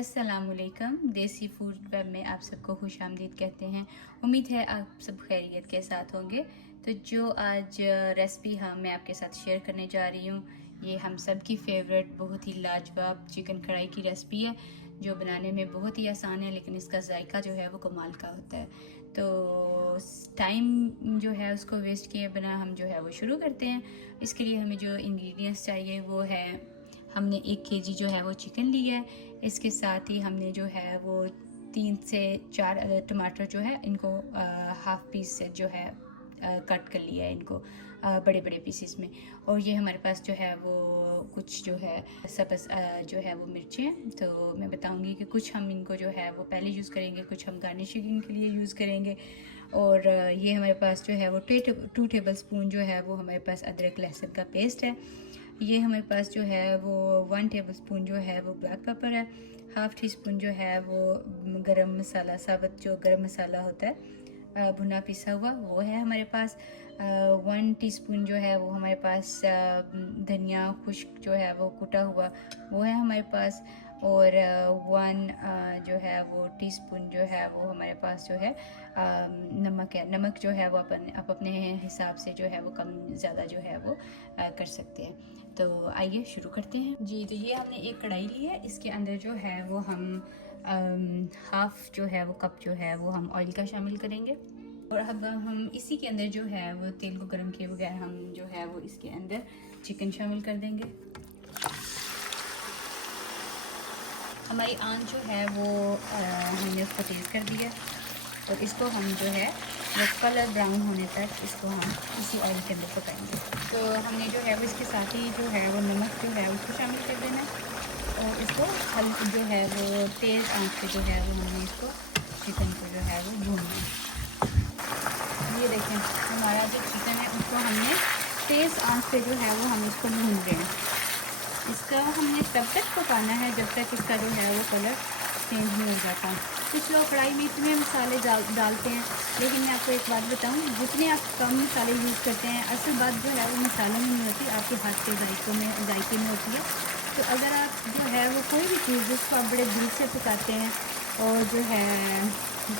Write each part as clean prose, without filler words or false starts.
अस्सलामुअलैकुम। देसी food web में आप सबको खुश आमदीद कहते हैं। उम्मीद है आप सब खैरियत के साथ होंगे। तो जो आज रेसिपी मैं आपके साथ शेयर करने जा रही हूँ, ये हम सब की फेवरेट बहुत ही लाजवाब चिकन कढ़ाई की रेसिपी है, जो बनाने में बहुत ही आसान है, लेकिन इसका जायका जो है वो कमाल का होता है। तो टाइम जो है उसको वेस्ट किए बिना हम जो है वो शुरू करते हैं। इसके लिए हमें जो इंग्रेडिएंट्स चाहिए वो है, हमने 1 केजी जो है वो चिकन लिया है। इसके साथ ही हमने जो है वो 3 से 4 टमाटर जो है इनको हाफ पीस से जो है कट कर लिया है, इनको बड़े बड़े पीसेस में। और ये हमारे पास जो है वो कुछ जो है सब्ज़ जो है वो मिर्चें, तो मैं बताऊंगी कि कुछ हम इनको जो है वो पहले यूज़ करेंगे, कुछ हम गार्निशिंग के लिए यूज़ करेंगे। और ये हमारे पास जो है वो 2 टेबल स्पून जो है वो हमारे पास अदरक लहसुन का पेस्ट है। ये हमारे पास जो है वो 1 टेबल स्पून जो है वो ब्लैक पेपर है। हाफ़ टी स्पून जो है वो गरम मसाला, साबुत जो गरम मसाला होता है भुना पिसा हुआ, वो है हमारे पास। 1 टीस्पून जो है वो हमारे पास धनिया खुश्क जो है वो कुटा हुआ, वो है हमारे पास। और 1 जो है वो टीस्पून जो है वो हमारे पास जो है नमक है। नमक जो है वो आप अपने हिसाब से जो है वो कम ज़्यादा जो है वो कर सकते हैं। तो आइए शुरू करते हैं जी। तो ये हमने एक कढ़ाई ली है, इसके अंदर जो है वो हम हाफ जो है वो कप जो है वो हम ऑयल का शामिल करेंगे। और अब हम इसी के अंदर जो है वो तेल को गर्म किए बगैर हम जो है वो इसके अंदर चिकन शामिल कर देंगे। हमारी आंच जो है वो हमने उसको तेज़ कर दिया, और इसको हम जो है वो कलर ब्राउन होने तक इसको हम इसी ऑयल के अंदर पकाएंगे। तो हमने जो है वो इसके साथ ही जो है वो नमक जो है उसको शामिल कर देना, और इसको हल्का जो है वो तेज़ आंच पे जो है वो हमने इसको चिकन को जो है वो भूनना है। ये देखें, हमारा जो चिकन है उसको हमने तेज़ आंच पे जो है वो हम इसको भून रहे हैं। इसका हमने तब तक पकाना है जब तक इसका जो है वो कलर चेंज नहीं हो जाता। कुछ लोग कढ़ाई में इतने मसाले डालते हैं, लेकिन मैं आपको एक बात बताऊं, जितने आप कम मसाले यूज़ करते हैं, असल बात जो है वो मसालों में नहीं होती, आपके हाथ के जायके में होती है। तो अगर आप जो है वो कोई भी चीज़ जिसको आप बड़े दिल से पकाते हैं और जो है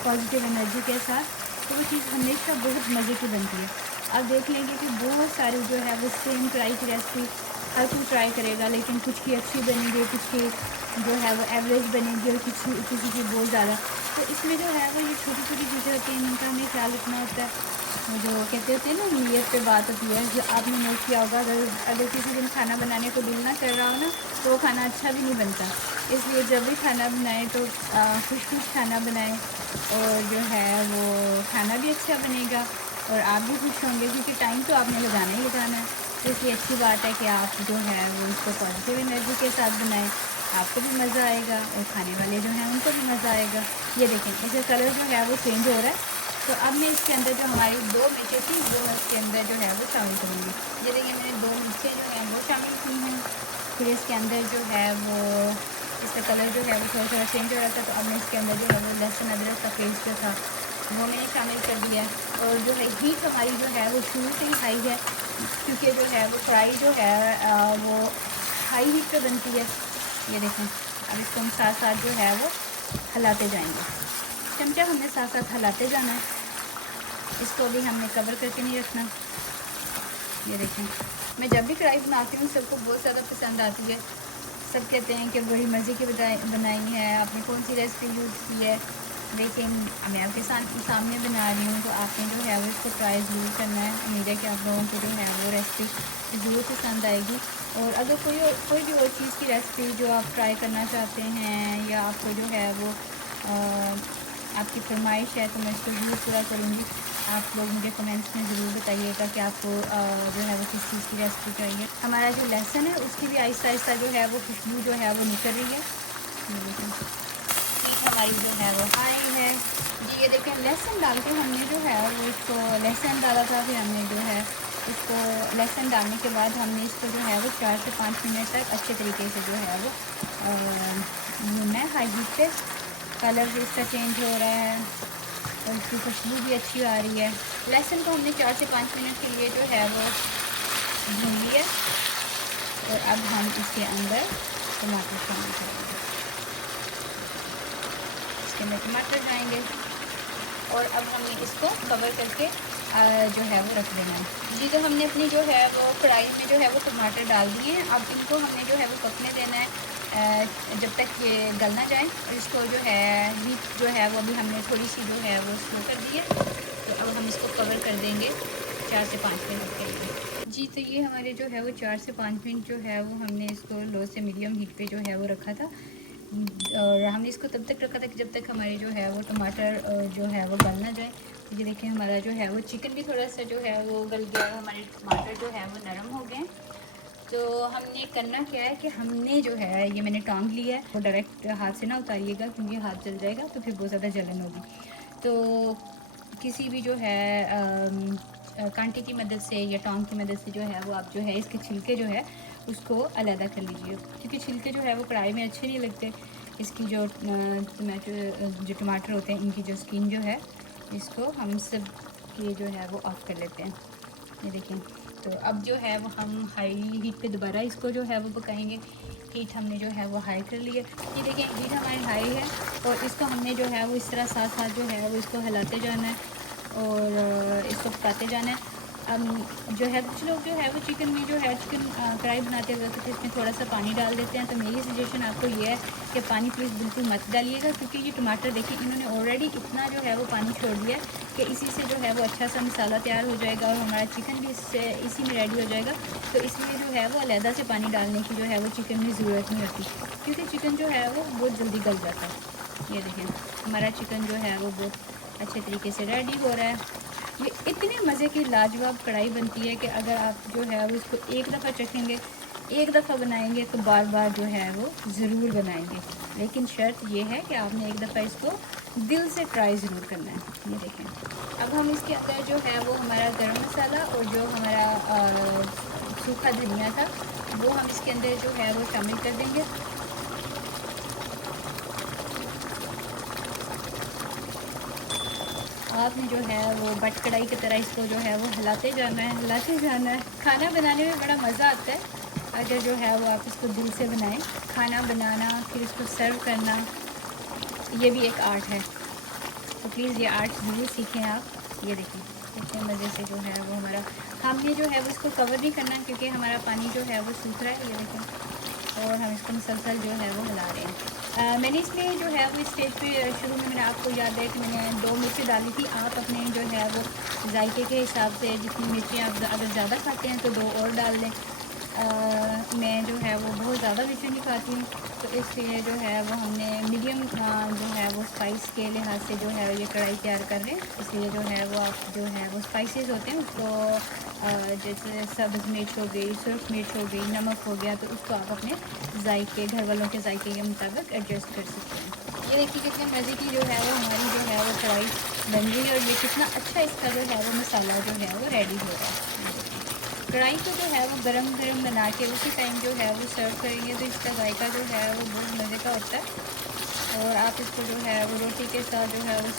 पॉजिटिव एनर्जी के साथ, तो वो चीज़ हमेशा बहुत मज़े की बनती है। आप देख लेंगे कि बहुत सारी जो है वो सेम कढ़ाई की रेसिपी हर कोई ट्राई करेगा, लेकिन कुछ की अच्छी बनेगी, कुछ की जो है वो एवरेज बनेगी, और किसी की बहुत ज़्यादा। तो इसमें जो है वो ये छोटी छोटी चीज़ें होती हैं, इनका हमें ख्याल रखना होता है। वो जो कहते होते हैं ना, नीयत पे बात होती है। जो आपने नोट किया होगा, अगर किसी दिन खाना बनाने को दिल ना कर रहा हो ना, तो वो खाना अच्छा भी नहीं बनता। इसलिए जब भी खाना बनाएं तो खुश खाना बनाएं, और जो है वो खाना भी अच्छा बनेगा और आप भी खुश होंगे, क्योंकि टाइम तो आपने लगाना ही लगाना है। तो इसलिए अच्छी बात है कि आप जो है वो इसको पॉजिटिव एनर्जी के साथ बनाएं, आपको भी मज़ा आएगा और खाने वाले जो हैं उनको भी मज़ा आएगा। ये देखें, इसका कलर जो है वो चेंज हो रहा है। तो अब मैं इसके अंदर जो हमारी 2 मिर्चें थी वो मैं इसके अंदर जो है वो शामिल करूँगी। ये देखिए, मैंने 2 मिर्चें जो हैं वो शामिल की हैं। फिर इसके अंदर जो है वो इसका कलर जो है वो थोड़ा थोड़ा चेंज हो रहा था, तो अब मैं इसके अंदर जो है वो लहसुन अदरक का पेस्ट जो था वो मैंने शामिल कर दिया। और जो है हीट हमारी जो है वो शुरू से ही हाई है, क्योंकि जो है वो फ्राई जो है वो हाई हीट पे बनती है। ये देखें, अब इसको हम साथ साथ जो है वो हिलाते जाएंगे। चमचा हमने साथ साथ हिलाते जाना है, इसको भी हमने कवर करके नहीं रखना। ये देखें, मैं जब भी कढ़ाई बनाती हूँ सबको बहुत ज़्यादा पसंद आती है। सब कहते हैं कि बड़ी मज़े की बनाई है, आपने कौन सी रेसिपी यूज़ की है। लेकिन मैं आपके सामने बना रही हूँ, तो आपने जो है वो इसको ट्राई ज़रूर करना है। उम्मीद है कि आप लोगों को जो है वो रेसिपी ज़रूर पसंद आएगी। और अगर कोई भी और चीज़ की रेसिपी जो आप ट्राई करना चाहते हैं, या आपको जो है वो आपकी फरमाइश है, तो मैं इसको ज़रूर पूरा करूँगी। आप लोग मुझे कमेंट्स में ज़रूर बताइएगा कि आपको जो है वो किस चीज़ की रेसिपी चाहिए। हमारा जो लहसुन है उसकी भी आहिस्ता आहिस्ता जो है वो खुशबू जो है वो निकल रही है। हमारी जो है वो हाई है जी। ये देखें, लहसुन डाल के हमने जो है वो इसको लहसुन डाला था, फिर हमने जो है इसको लहसुन डालने के बाद हमने इसको जो है वो 4 से 5 मिनट तक अच्छे तरीके से जो है वो भूनना है हाई हीट पे। कलर भी इसका चेंज हो रहा है और इसकी खुशबू भी अच्छी आ रही है। लहसुन को हमने 4 से 5 मिनट के लिए जो है वो भून लिया, और अब हम इसके अंदर टमाटर शामिल करेंगे। इसके अंदर टमाटर जाएंगे और अब हमें इसको कवर करके जो है वो रख देना है जी। तो हमने अपनी जो है वो कढ़ाई में जो है वो टमाटर डाल दिए हैं। अब इनको हमने जो है वो पकने देना है जब तक ये गल ना जाए। इसको जो है हीट जो है वो अभी हमने थोड़ी सी जो है वो स्लो कर दी है, तो अब हम इसको कवर कर देंगे 4 से 5 मिनट के लिए जी। तो ये हमारे जो है वो 4 से 5 मिनट जो है वो हमने इसको लो से मीडियम हीट पे जो है वो रखा था और हमने इसको तब तक रखा था कि जब तक हमारे जो है वो टमाटर जो है वो गल ना जाए। ये देखिए हमारा जो है वो चिकन भी थोड़ा सा जो है वो गल गया है, हमारे टमाटर जो है वो नरम हो गए। तो हमने करना क्या है कि हमने जो है ये मैंने टांग लिया है, वो डायरेक्ट हाथ से ना उतारिएगा क्योंकि हाथ जल जाएगा तो फिर बहुत ज़्यादा जलन होगी। तो किसी भी जो है कांटे की मदद से या टांग की मदद से जो है वो आप जो है इसके छिलके जो है उसको अलहदा कर लीजिए, क्योंकि छिलके जो है वो कढ़ाई में अच्छे नहीं लगते। इसकी जो टमाटर होते हैं इनकी जो स्किन जो है इसको हम सब ये जो है वो ऑफ कर लेते हैं। ये देखें, तो अब जो है वो हम हाई हीट पे दोबारा इसको जो है वो पकाएंगे। हीट हमने जो है वो हाई कर लिया। ये देखें हीट हमारी हाई है और इसको हमने जो है वो इस तरह साथ साथ जो है वो इसको हिलाते जाना है और इसको पकाते जाना है। अब जो है कुछ लोग जो है वो चिकन में जो है चिकन कढ़ाई बनाते हुए तो इसमें थोड़ा सा पानी डाल देते हैं। तो मेरी सजेशन आपको ये है कि पानी प्लीज़ बिल्कुल मत डालिएगा, क्योंकि ये टमाटर देखिए इन्होंने ऑलरेडी इतना जो है वो पानी छोड़ दिया है कि इसी से जो है वो अच्छा सा मसाला तैयार हो जाएगा और हमारा चिकन भी इससे इसी में रेडी हो जाएगा। तो इसलिए जो है वो अलहदा से पानी डालने की जो है वो चिकन में ज़रूरत नहीं होती, क्योंकि चिकन जो है वो बहुत जल्दी गल जाता है। ये देखें हमारा चिकन जो है वो बहुत अच्छे तरीके से रेडी हो रहा है। ये इतने मज़े की लाजवाब कढ़ाई बनती है कि अगर आप जो है वो इसको एक दफ़ा चखेंगे, एक दफ़ा बनाएंगे तो बार बार जो है वो ज़रूर बनाएंगे। लेकिन शर्त ये है कि आपने एक दफ़ा इसको दिल से ट्राई ज़रूर करना है। ये देखें अब हम इसके अंदर जो है वो हमारा गरम मसाला और जो हमारा सूखा धनिया था वो हम इसके अंदर जो है वो शामिल कर देंगे। आपने जो है वो बट कढ़ाई की तरह इसको जो है वो हिलाते जाना है, हिलाते जाना है। खाना बनाने में बड़ा मज़ा आता है अगर जो है वो आप इसको दिल से बनाएं। खाना बनाना फिर इसको सर्व करना ये भी एक आर्ट है, तो प्लीज़ ये आर्ट ज़रूर सीखें आप। ये देखिए कितने मज़े से जो है वो हमारा हमने जो है वो इसको कवर नहीं करना क्योंकि हमारा पानी जो है वो सूख रहा है। ये देखें और हम इसको मुसलसल जो है वो हिला रहे हैं। मैंने इसमें जो है वो इस स्टेज पे शुरू में मैंने आपको याद है कि मैंने 2 मिर्ची डाली थी। आप अपने जो है वो जायके के हिसाब से जितनी मिर्ची आप अगर ज़्यादा खाते हैं तो 2 और डाल दें। मैं जो है वो बहुत ज़्यादा मिर्ची नहीं खाती हूँ, तो इसलिए जो है वो हमने मीडियम जो है वो स्पाइस के लिहाज से जो है ये कढ़ाई तैयार कर रहे हैं। इसलिए जो है वो आप जो है वो स्पाइसेस होते हैं उसको जैसे सब्ज़ मिर्च हो गई, सुर्ख मिर्च हो गई, नमक हो गया, तो उसको आप अपने जायके घर वालों के जायके के मुताबिक एडजस्ट कर सकते हैं। ये देखिए कितने मज़े की जो है वो हमारी जो है वो कढ़ाई बन गई है और ये कितना अच्छा इसका जो है वो मसाला जो है वो रेडी हो रहा है। कढ़ाई को जो है वो गरम गरम बना के उसी टाइम जो है वो सर्व करेंगे तो इसका जायका जो है वो बहुत मज़े का होता है। और आप इसको जो है वो रोटी के साथ जो है वो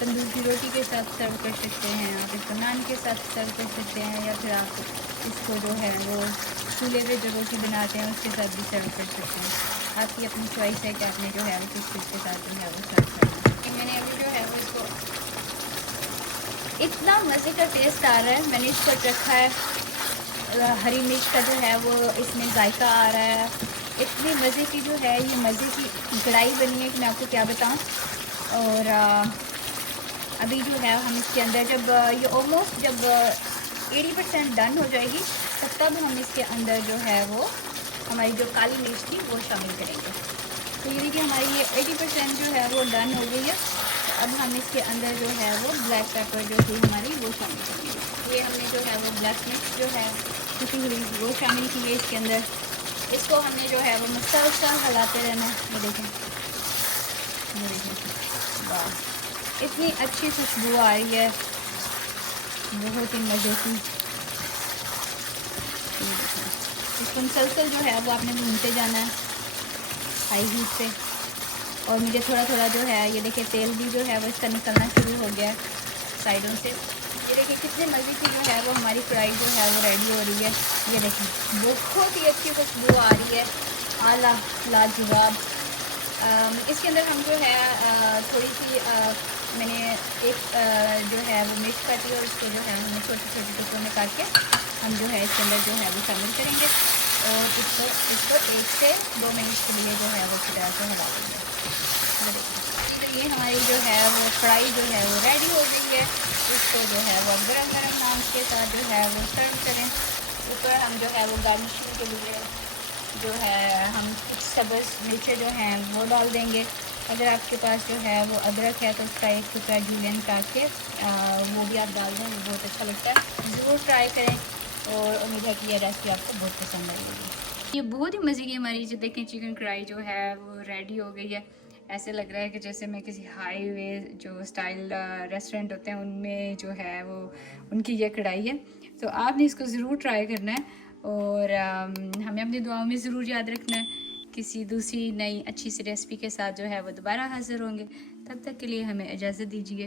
तंदूर की रोटी के साथ सर्व कर सकते हैं, आप इसको नान के साथ सर्व कर सकते हैं, या फिर आप इसको जो है वो चूल्हे पे जो रोटी बनाते हैं उसके साथ भी सर्व कर सकते हैं। आपकी अपनी चॉइस है कि आपने जो है वो किस चीज़ के साथ जो है वो सर्व करना है। मैंने अभी जो है वो इसको इतना मज़े का टेस्ट आ रहा है, मैंने इसको रखा है, हरी मिर्च का जो है वो इसमें जायका आ रहा है। इतनी मज़े की जो है ये मज़े की कढ़ाई बनी है कि मैं आपको क्या बताऊं। और अभी जो है हम इसके अंदर जब ये ऑलमोस्ट जब 80% डन हो जाएगी तो तब हम इसके अंदर जो है वो हमारी जो काली मिर्च थी वो शामिल करेंगे। तो ये देखिए हमारी ये 80% जो है वो डन हो गई है। अब हम इसके अंदर जो है वो ब्लैक पेपर जो थी हमारी वो शामिल करेंगे। ये हमने जो है वो ब्लैक मिर्च जो है कुटी हुई वो शामिल की है इसके अंदर। इसको हमने जो है वो मुसलसल हिलाते रहना है। ये देखें वाह इतनी अच्छी खुशबू आ रही है, बहुत ही मज़े की। इसको मुसलसल जो है वो आपने भूनते जाना है हाई हीट पे। और मुझे थोड़ा थोड़ा जो है ये देखिए तेल भी जो है वो इसका निकलना शुरू हो गया साइडों से। ये देखिए कितने मज़े की जो है वो हमारी कढ़ाई जो है वो रेडी हो रही है। ये देखिए बहुत ही अच्छी खुशबू आ रही है, आला लाजवाब। इसके अंदर हम जो है थोड़ी सी मैंने एक जो है वो मिर्च काटी और उसको जो है हमने छोटे छोटे टुकड़ों में काट के हम जो है इसके अंदर जो है वो शामिल करेंगे और इसको 1 से 2 मिनट के लिए जो है वो अच्छी तरह से हिला देंगे। तो ये हमारी जो है वो फ्राई जो है वो रेडी हो गई है। इसको जो है वो गरम गरम नान के साथ जो है वो सर्व करें। ऊपर हम जो है वो गार्निशिंग के लिए जो है हम कुछ सब्ज़ मिर्चें जो हैं वो डाल देंगे। अगर आपके पास जो है वो अदरक है तो उसका एक टुकड़ा जूलियन काट के वो भी आप डाल दें, वो बहुत अच्छा लगता है। ज़रूर ट्राई करें और उम्मीद है कि ये रेसिपी आपको बहुत पसंद आएगी। ये बहुत ही मज़े की हमारी जो देखें चिकन कढ़ाई जो है वो रेडी हो गई है। ऐसे लग रहा है कि जैसे मैं किसी हाईवे जो स्टाइल रेस्टोरेंट होते हैं उनमें जो है वो उनकी ये कढ़ाई है। तो आपने इसको ज़रूर ट्राई करना है और हमें अपनी दुआओं में ज़रूर याद रखना है। किसी दूसरी नई अच्छी सी रेसिपी के साथ जो है वो दोबारा हाज़िर होंगे। तब तक के लिए हमें इजाज़त दीजिए।